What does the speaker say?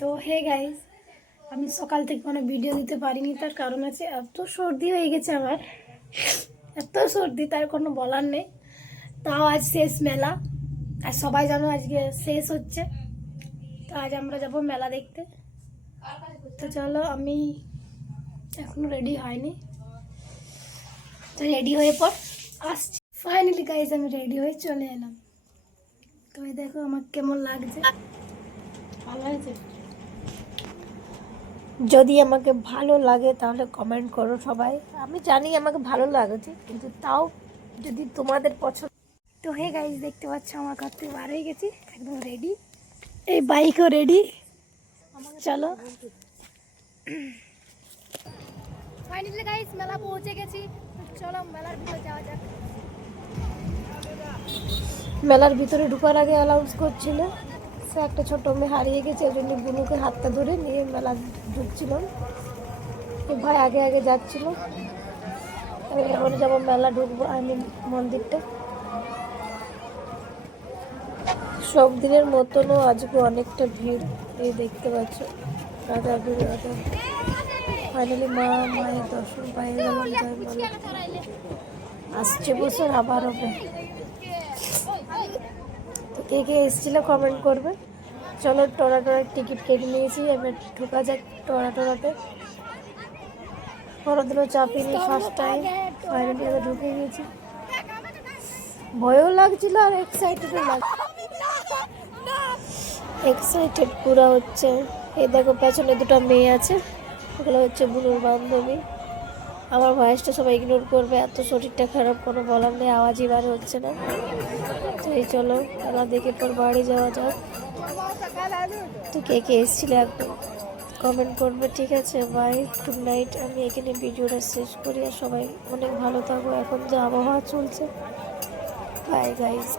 তো hey guys, আমি সকাল থেকে কোনো ভিডিও দিতে পারিনি। তার কারণ আছে, এত সর্দি হয়ে গেছে আমার, এত সর্দি তার কোনো বলার নেই। তাও আজ শেষ মেলা, আর সবাই জানো আজকে শেষ হচ্ছে। তো আজ আমরা যাব মেলা দেখতে। তো চলো, আমি এখনো রেডি হয়নি, তো রেডি হয়ে পর আসছি। ফাইনালি গাইস, আমি রেডি হয়ে চলে এলাম। তো এই দেখো আমার কেমন লাগছে, ভালো হয়েছে? যদি আমাকে ভালো লাগে তাহলে কমেন্ট করো সবাই। আমি জানি আমাকে ভালো লাগছে, কিন্তু তাও যদি তোমাদের পছন্দ। তো হে গাইস, দেখতে পাচ্ছ আমার ঘর থেকে বার হয়ে গেছি, একদম রেডি, এই বাইকও রেডি। চলো ফাইনালি গাইস, মেলা পৌঁছে গেছি। চলো মেলার ভিতরে যাওয়া যাক। মেলার ভিতরে ঢুকার আগে অ্যানাউন্স করছিল, সে একটা ছোট মেয়ে হারিয়ে গেছে, ওই জন্য বুনুকে হাতটা ধরে নিয়ে মেলা ঢুকছিল। তো ভাই আগে আগে যাচ্ছিল। এবারে যাবো মেলা, ঢুকবো মন্দিরটা। সব দিনের মতনও আজকে অনেকটা ভিড়, এই দেখতে পাচ্ছ। রাধা ভিড় রাধা। ফাইনালি মায়ের দর্শন পাই গেলাম। জয় মালা। আসছে বছর আবার হবে। তো কে কে এসেছিল কমেন্ট করবে। চলো টোরা টিকিট কেটে নিয়েছি, এবার ঢোকা যাক টোরাতে। বড়দিনও চাপিনি ফার্স্ট টাইম, ফাইনালি আমি ঢুকে গিয়েছি। ভয়ও লাগছিল আর এক্সাইটেডও লাগছিল, এক্সাইটেড পুরো হচ্ছে। এই দেখো পেছনে দুটো মেয়ে আছে, ওগুলো হচ্ছে বুনুর বান্ধবী। আমার ভয়েসটা সবাই ইগনোর করবে, এত শরীরটা খারাপ, কোনো বলার নেই, আওয়াজই বার হচ্ছে না। তো এই চলো আমরা দেখে পর বাড়ি যাওয়া যাক। তো কে কে এসেছিলে একদম কমেন্ট করবে, ঠিক আছে? Bye, good night. আমি এখানে ভিডিওটা শেষ করি, আর সবাই অনেক ভালো থাকো। এখন যে আবহাওয়া চলছে, বাই গাইস।